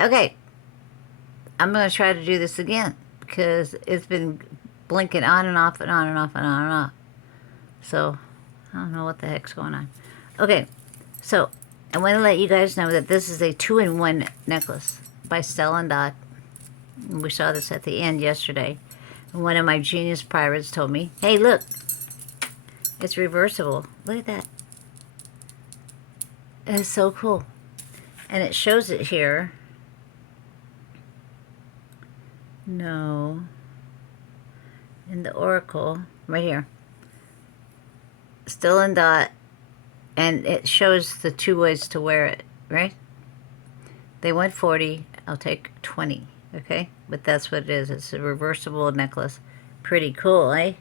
Okay, I'm going to try to do this again because it's been blinking on and off and on and off and on and off. So, I don't know what the heck's going on. Okay, so I want to let you guys know that this is a 2-in-1 necklace by Stella and Dot. We saw this at the end yesterday. And one of my genius pirates told me, hey, look, it's reversible. Look at that. It's so cool. And it shows it here. No. In the Oracle, right here. Still in Dot. And it shows the 2 ways to wear it, right? They want 40. I'll take 20, okay? But that's what it is. It's a reversible necklace. Pretty cool, eh?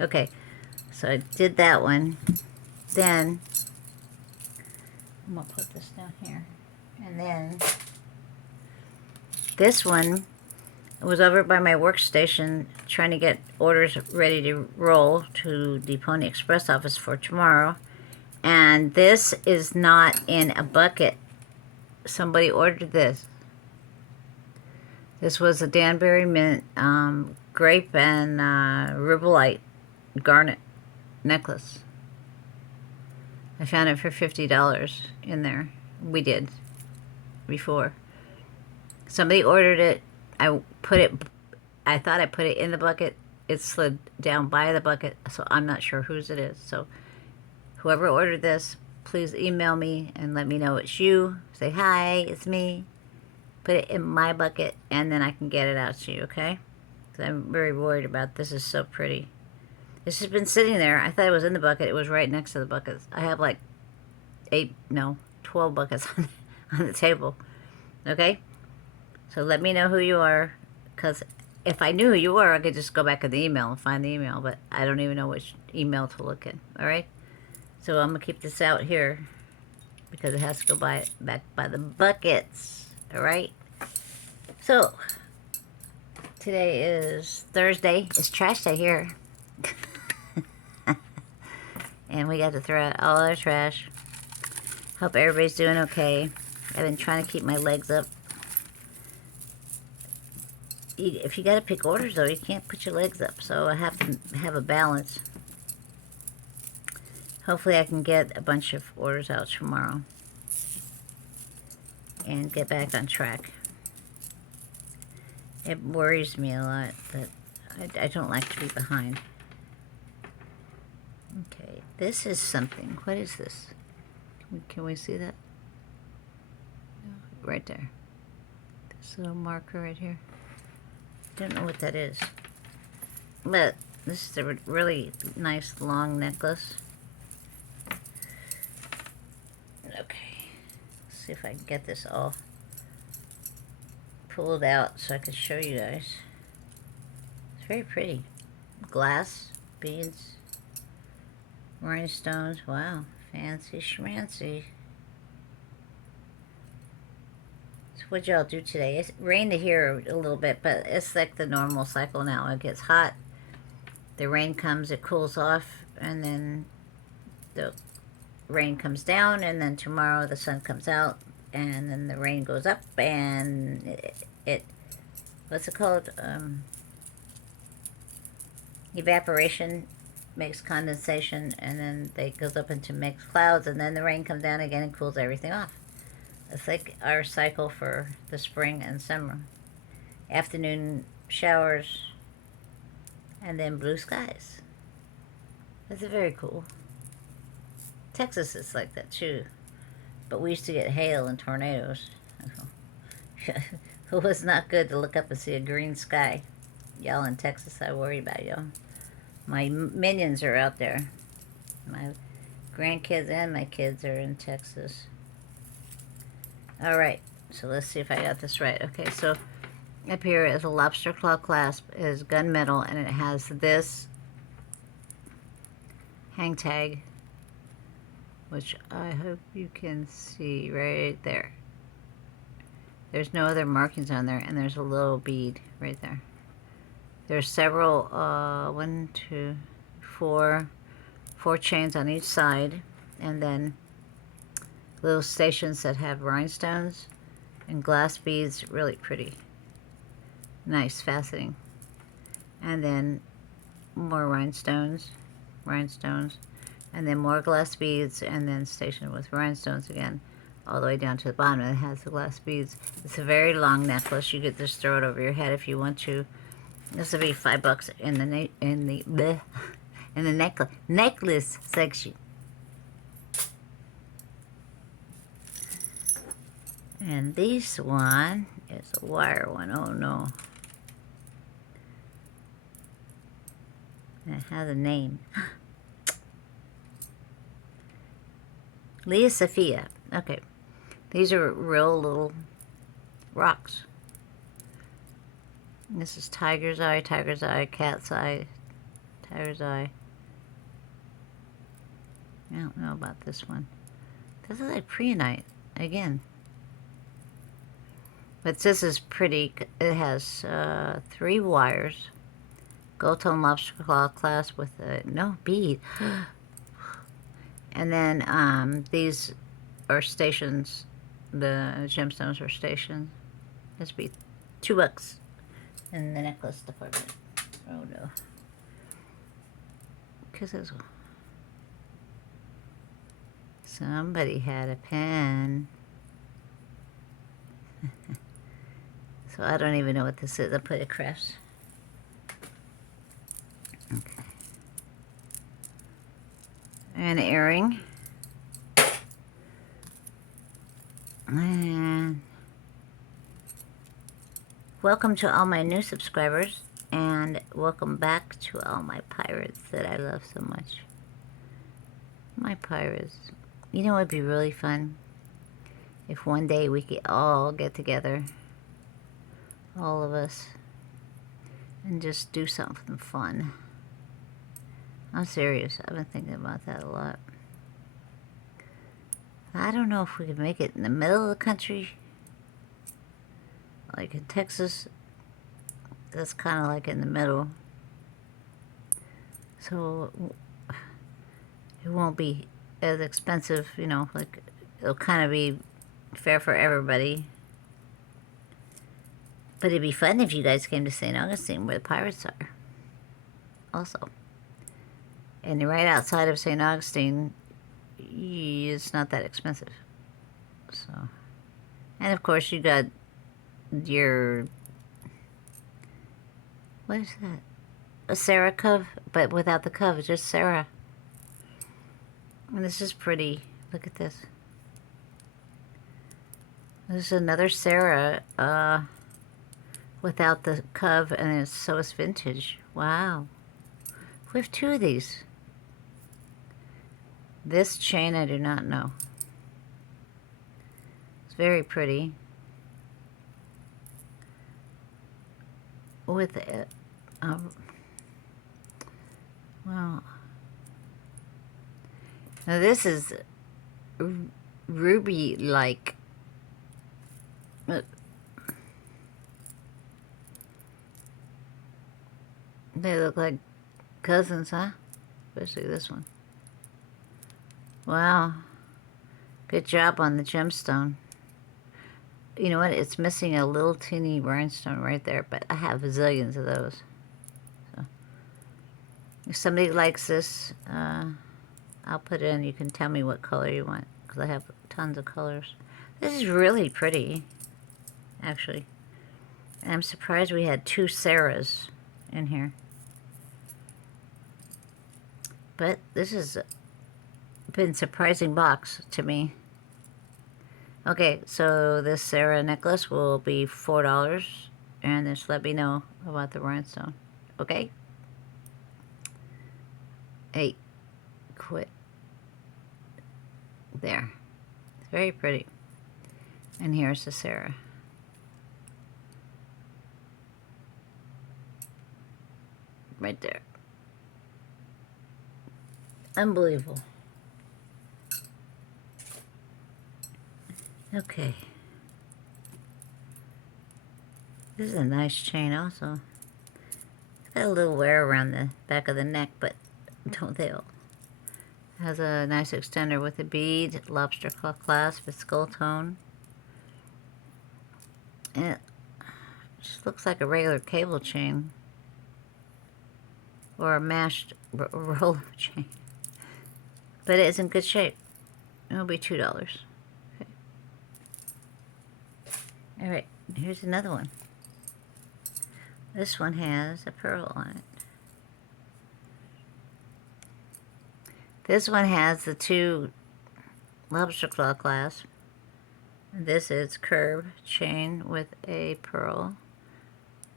Okay. So I did that one. Then I'm going to put this down here. And then this one was over by my workstation trying to get orders ready to roll to the Pony Express office for tomorrow. And this is not in a bucket. Somebody ordered this. This was a Danbury Mint grape and ribbolite garnet necklace. I found it for $50 in there. We did before. Somebody ordered it. I thought I put it in the bucket. It slid down by the bucket, so I'm not sure whose it is. So whoever ordered this, please email me and let me know it's you. Say, hi, it's me. Put it in my bucket, and then I can get it out to you, okay? So I'm very worried about this. Is so pretty. This has been sitting there. I thought it was in the bucket. It was right next to the buckets. I have like 12 buckets on the table. Okay? So let me know who you are, because if I knew who you were, I could just go back in the email and find the email, but I don't even know which email to look in. All right? So I'm going to keep this out here because it has to go back by the buckets. All right? So today is Thursday. It's trash day here. And we got to throw out all our trash. Hope everybody's doing okay. I've been trying to keep my legs up. If you got to pick orders, though, you can't put your legs up. So I have to have a balance. Hopefully I can get a bunch of orders out tomorrow. And get back on track. It worries me a lot that I don't like to be behind. Okay, this is something. What is this? Can we see that? Right there. This little marker right here. Don't know what that is. But this is a really nice long necklace. Okay. Let's see if I can get this all pulled out so I can show you guys. It's very pretty. Glass, beads, rhinestones. Wow, fancy schmancy. So what'd y'all do today? It rained here a little bit, but it's like the normal cycle now. It gets hot, the rain comes, it cools off, and then the rain comes down, and then tomorrow the sun comes out, and then the rain goes up, and it what's it called? Evaporation makes condensation, and then it goes up into mixed clouds, and then the rain comes down again and cools everything off. It's like our cycle for the spring and summer. Afternoon showers, and then blue skies. That's very cool. Texas is like that too. But we used to get hail and tornadoes. It was not good to look up and see a green sky. Y'all in Texas, I worry about y'all. My minions are out there. My grandkids and my kids are in Texas. Alright, so let's see if I got this right. Okay, so up here is a lobster claw clasp. It is gunmetal, and it has this hang tag, which I hope you can see right there. There's no other markings on there, and there's a little bead right there. There's several, 4 chains on each side, and then little stations that have rhinestones, And glass beads, really pretty. Nice faceting. And then more rhinestones, and then more glass beads, and then stationed with rhinestones again, all the way down to the bottom. It has the glass beads. It's a very long necklace. You could just throw it over your head if you want to. This will be $5 in the in the necklace section. And this one is a wire one. Oh no. It has a name. Leah Sophia. Okay. These are real little rocks. This is tiger's eye, cat's eye, tiger's eye. I don't know about this one. This is like preonite again. But this is pretty. It has 3 wires. Gold tone lobster claw clasp with no bead. And then these are stations. The gemstones are stations. This would be $2 in the necklace department. Oh no. Because somebody had a pen. So I don't even know what this is. I'll put it crafts. Okay. An earring. And welcome to all my new subscribers, and welcome back to all my pirates that I love so much. My pirates. You know what would be really fun? If one day we could all get together, all of us, and just do something fun. I'm serious. I've been thinking about that a lot. I don't know if we could make it in the middle of the country. Like in Texas, that's kind of like in the middle. So it won't be as expensive, you know, like it'll kind of be fair for everybody. But it'd be fun if you guys came to St. Augustine, where the pirates are. Also. And right outside of St. Augustine, it's not that expensive. So, and of course you got your, what is that? A Sarah cove, but without the cove, it's just Sarah. And this is pretty. Look at this. This is another Sarah, without the cove, and it's vintage. Wow. We have 2 of these. This chain I do not know. It's very pretty. With it, wow. Now this is ruby-like. They look like cousins, huh? Especially this one. Wow. Good job on the gemstone. You know what? It's missing a little teeny rhinestone right there, but I have zillions of those. So, if somebody likes this, I'll put it in. You can tell me what color you want, because I have tons of colors. This is really pretty, actually. And I'm surprised we had 2 Sarahs in here. But this has been a surprising box to me. Okay, so this Sarah necklace will be $4, and just let me know about the rhinestone. Okay? Hey, quit. There. It's very pretty. And here's the Sarah. Right there. Unbelievable. Okay. This is a nice chain also. It's got a little wear around the back of the neck, but don't they all? It has a nice extender with a bead, lobster claw clasp, a skull tone. And it just looks like a regular cable chain. Or a mashed roller chain. But it's in good shape. It'll be $2. Okay. Alright, here's another one. This one has a pearl on it. This one has the 2 lobster claw clasps. This is curved chain with a pearl.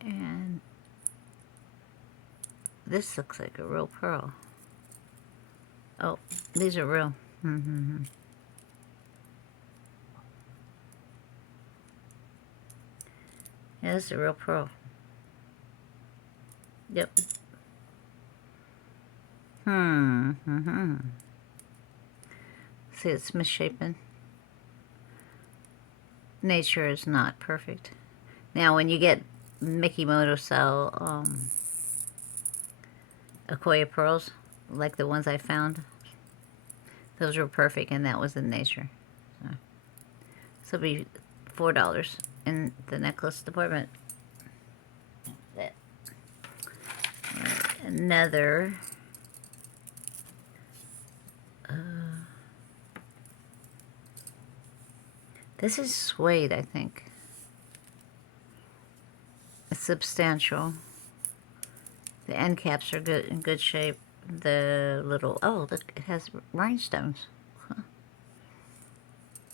And this looks like a real pearl. Oh, these are real. Yeah, this is a real pearl. Yep. See, it's misshapen. Nature is not perfect. Now, when you get Mickey Moto style Akoya pearls, like the ones I found, those were perfect, and that was in nature. So it'll be $4 in the necklace department. Right, another. This is suede, I think. It's substantial. The end caps are good, in good shape. The little, oh look, it has rhinestones. Huh.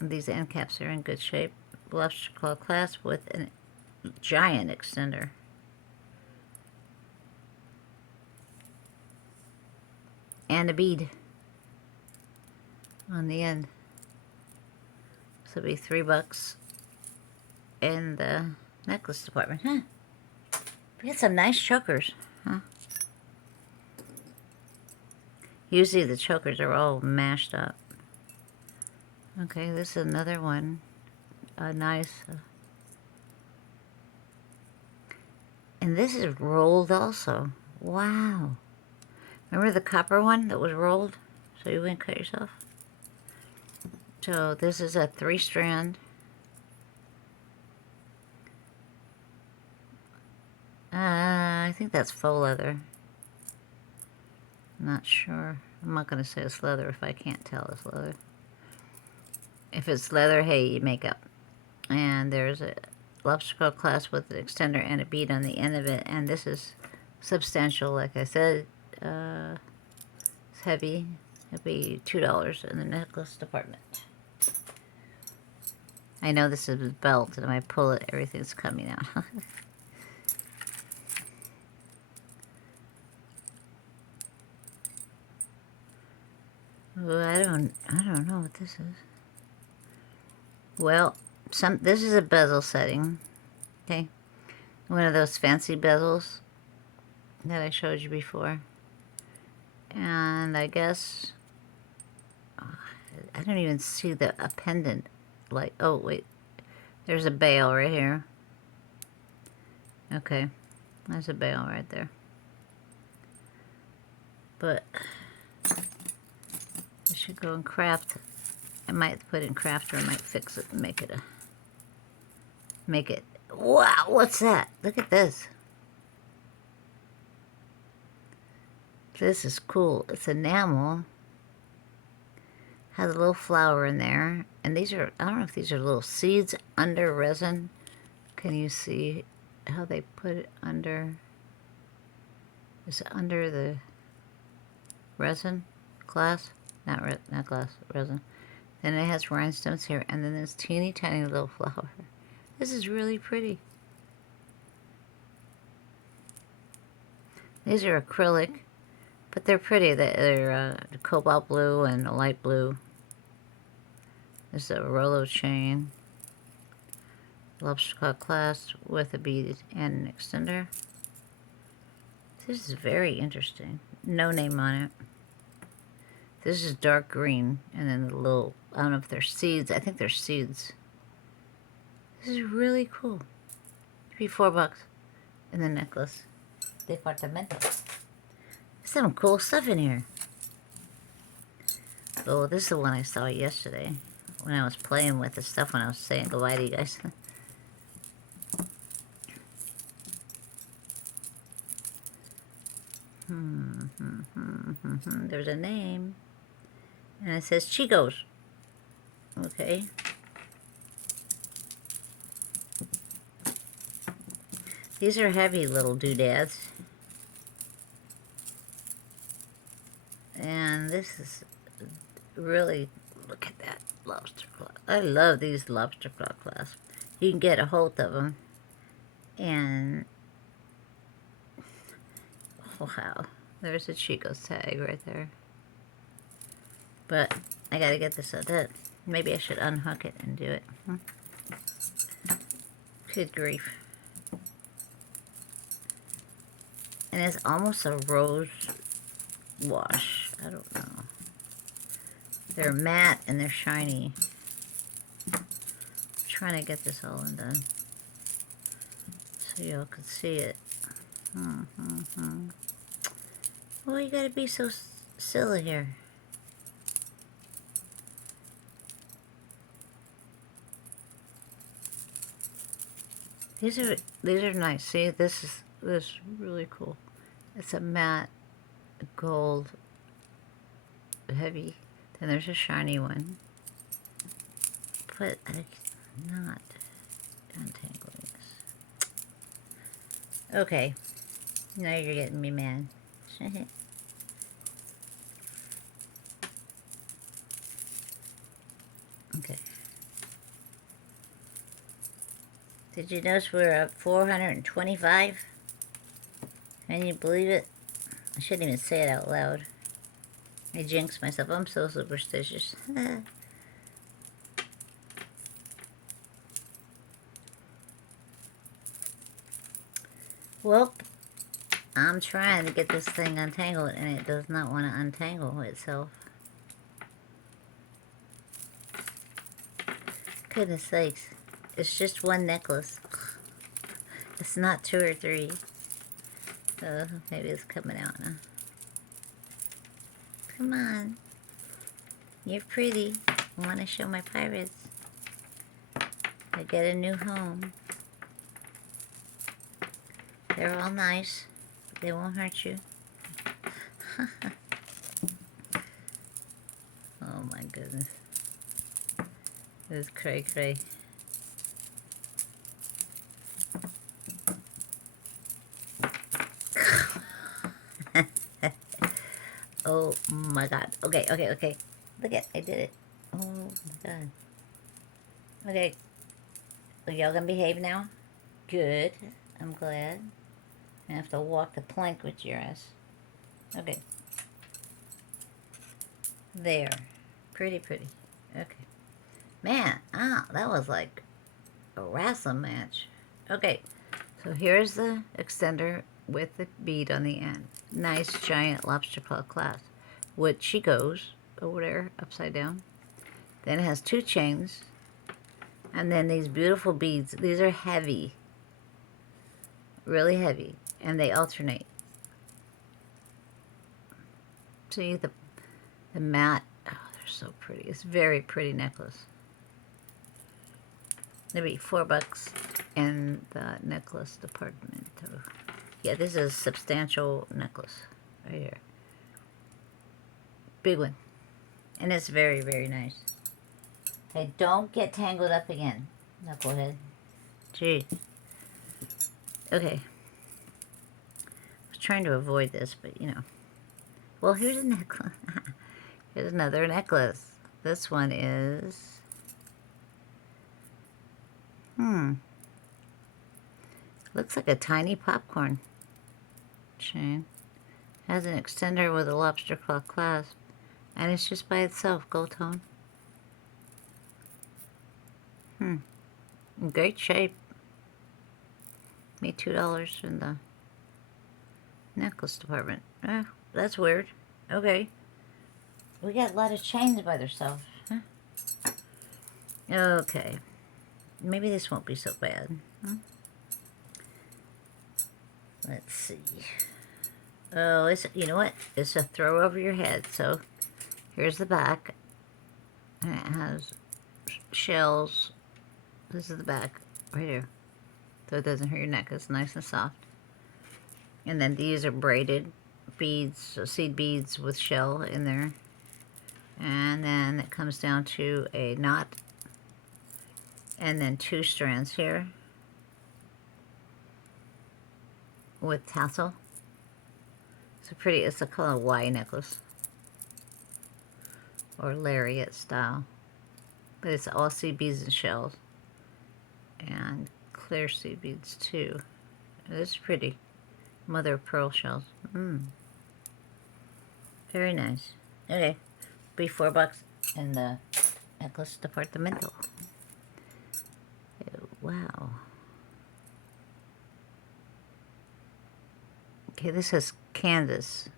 These end caps are in good shape. Lobster claw clasp with a giant extender. And a bead on the end. So it'll be $3 in the necklace department. Huh. We got some nice chokers. Huh. Usually the chokers are all mashed up. Okay, this is another one. A nice. And this is rolled also. Wow. Remember the copper one that was rolled? So you wouldn't cut yourself? So this is a 3-strand. I think that's faux leather. I'm not sure. I'm not going to say it's leather if I can't tell it's leather. If it's leather, hey, you make up. And there's a lobster claw clasp with an extender and a bead on the end of it. And this is substantial, like I said. It's heavy. It'll be $2 in the necklace department. I know this is a belt, and if I pull it, everything's coming out. Well, I don't know what this is. Well, this is a bezel setting. Okay, one of those fancy bezels that I showed you before. And I guess I don't even see a pendant. Like, oh wait, there's a bail right here. Okay, there's a bail right there. But I should go and craft. I might put in craft, or I might fix it and make it. Wow, what's that? Look at this. This is cool. It's enamel. Has a little flower in there. And these are, I don't know if these are little seeds under resin. Can you see how they put it under? Is it under the resin? Glass? Not glass, resin. Then it has rhinestones here. And then this teeny tiny little flower. This is really pretty. These are acrylic. But they're pretty. They're cobalt blue and a light blue. This is a Rolo chain. Lobster claw clasp with a bead and an extender. This is very interesting. No name on it. This is dark green. And then the little, I don't know if they're seeds. I think they're seeds. This is really cool. It'd be $4 in the necklace departamento. Some cool stuff in here. Oh, this is the one I saw yesterday when I was playing with the stuff when I was saying goodbye to you guys. There's a name. And it says Chicos. Okay. These are heavy little doodads. And this is really, look at that lobster claw. I love these lobster claw clasps. You can get a hold of them. And, wow, there's a Chico's tag right there. But I gotta get this out. Maybe I should unhook it and do it. Good grief. And it's almost a rose wash. I don't know. They're matte and they're shiny. I'm trying to get this all undone so y'all can see it. Well, you gotta be so silly here. These are nice. See, this is really cool. It's a matte gold heavy. Then there's a shiny one. But I'm not untangling this. Okay. Now you're getting me mad. Okay. Did you notice we're up 425? Can you believe it? I shouldn't even say it out loud. I jinxed myself. I'm so superstitious. Well, I'm trying to get this thing untangled and it does not want to untangle itself. Goodness sakes. It's just one necklace. It's not 2 or 3. So maybe it's coming out now. Come on. You're pretty. I want to show my pirates. I get a new home. They're all nice. They won't hurt you. Oh my goodness. This is cray-cray. Oh my god. Okay. Look at, I did it. Oh my god. Okay. Are y'all gonna behave now? Good. I'm glad. I have to walk the plank with your ass. Okay. There. Pretty. Okay. Man, that was like a wrestling match. Okay. So here's the extender with the bead on the end. Nice giant lobster claw clasp. With Chico's over there, upside down. Then it has 2 chains. And then these beautiful beads. These are heavy. Really heavy. And they alternate. See the matte. Oh, they're so pretty. It's a very pretty necklace. Maybe $4 in the necklace department. Yeah, this is a substantial necklace right here. Big one. And it's very, very nice. Okay, don't get tangled up again, knucklehead. Gee. Okay. I was trying to avoid this, but you know. Well, here's a necklace. Here's another necklace. This one is... Looks like a tiny popcorn chain. Has an extender with a lobster claw clasp. And it's just by itself, gold tone. In great shape. Made $2 in the necklace department. That's weird. Okay. We got a lot of chains by themselves. Huh? Okay. Maybe this won't be so bad. Let's see. Oh, you know what? It's a throw over your head. So here's the back. And it has shells. This is the back right here. So it doesn't hurt your neck. It's nice and soft. And then these are braided beads, seed beads with shell in there. And then it comes down to a knot. And then 2 strands here with tassel. It's a kind of Y necklace. Or lariat style. But it's all seed beads and shells. And clear seed beads too. It's pretty. Mother of pearl shells. Very nice. Okay. Be $4 in the necklace departamento. Wow. Okay, this is canvas.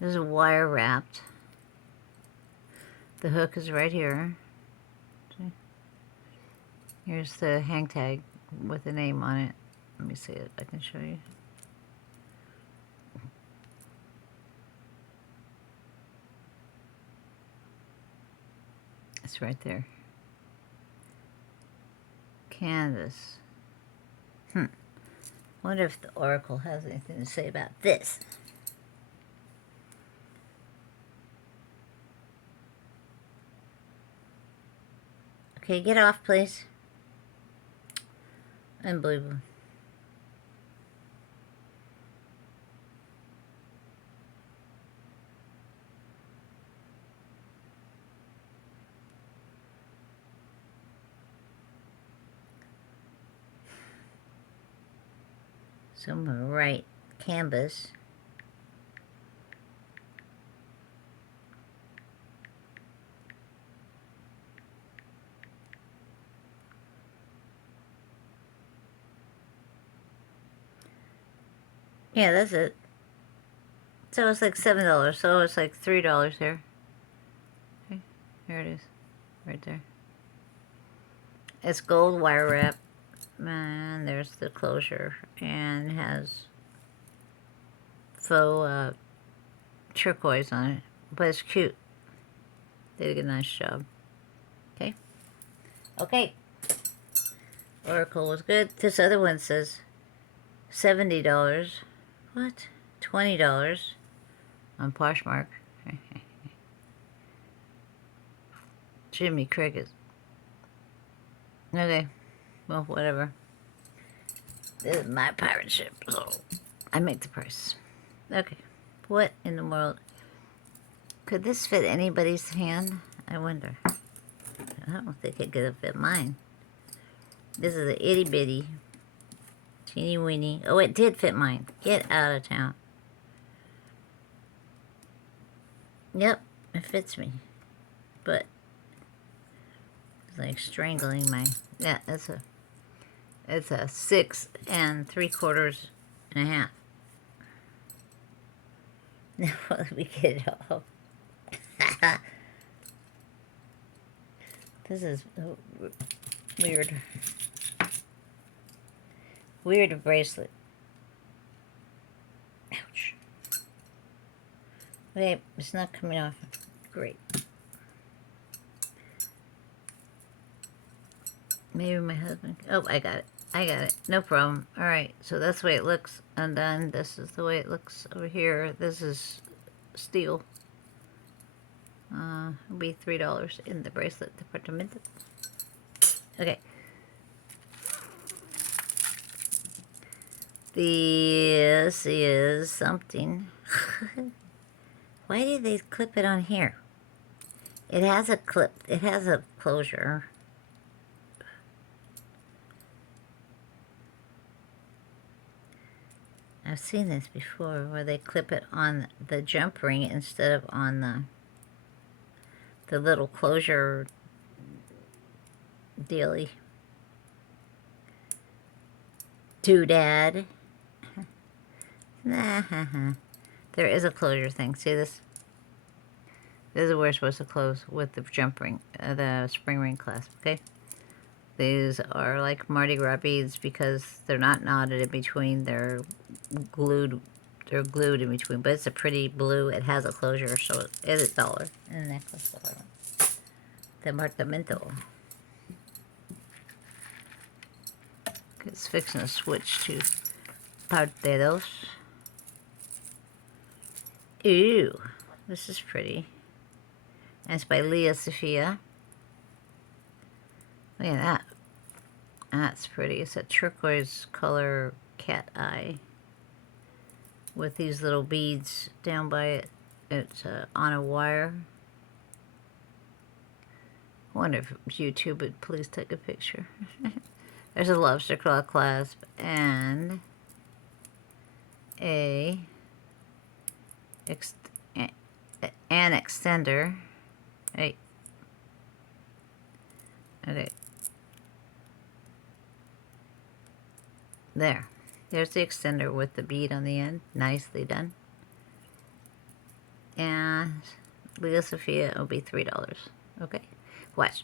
This is wire wrapped. The hook is right here. See? Here's the hang tag with the name on it. Let me see it. I can show you. It's right there. Canvas. Wonder if the Oracle has anything to say about this. Okay, get off, please. Unbelievable. So I'm going to write canvas. Yeah, that's it. So it's like $7. So it's like $3 here. Okay, here it is. Right there. It's gold wire wrap. And there's the closure. And has faux turquoise on it. But it's cute. They did a nice job. Okay. Okay. Oracle was good. This other one says $70. What? $20 on Poshmark. Jimmy Cricket. Okay. Well, whatever. This is my pirate ship, so I make the price. Okay. What in the world? Could this fit anybody's hand? I wonder. I don't think it could fit mine. This is a itty bitty, teeny weeny. Oh, it did fit mine. Get out of town. Yep, it fits me. But it's like strangling my. Yeah, it's a 6 3/4 and a half. Now let me get it off. This is weird. Weird bracelet. Ouch. Okay, it's not coming off. Great. Maybe my husband. Oh, I got it. I got it. No problem. Alright, so that's the way it looks undone. This is the way it looks over here. This is steel. It'll be $3 in the bracelet department. Okay. This is something. Why did they clip it on here? It has a clip. It has a closure. I've seen this before where they clip it on the jump ring instead of on the little closure dealy. Doodad. There is a closure thing. See this? This is where it's supposed to close with the jump ring, the spring ring clasp, okay? These are like Mardi Gras beads because they're not knotted in between. They're glued in between. But it's a pretty blue. It has a closure, so it is $1 in a necklace. Departamento. It's fixing to switch to parteros. Ooh, this is pretty. And it's by Leah Sophia. Look at that. That's pretty. It's a turquoise color cat eye with these little beads down by it. It's on a wire. I wonder if YouTube would please take a picture. There's a lobster claw clasp and an extender. Hey. Okay. There. There's the extender with the bead on the end. Nicely done. And Leah Sophia will be $3. Okay. Watch.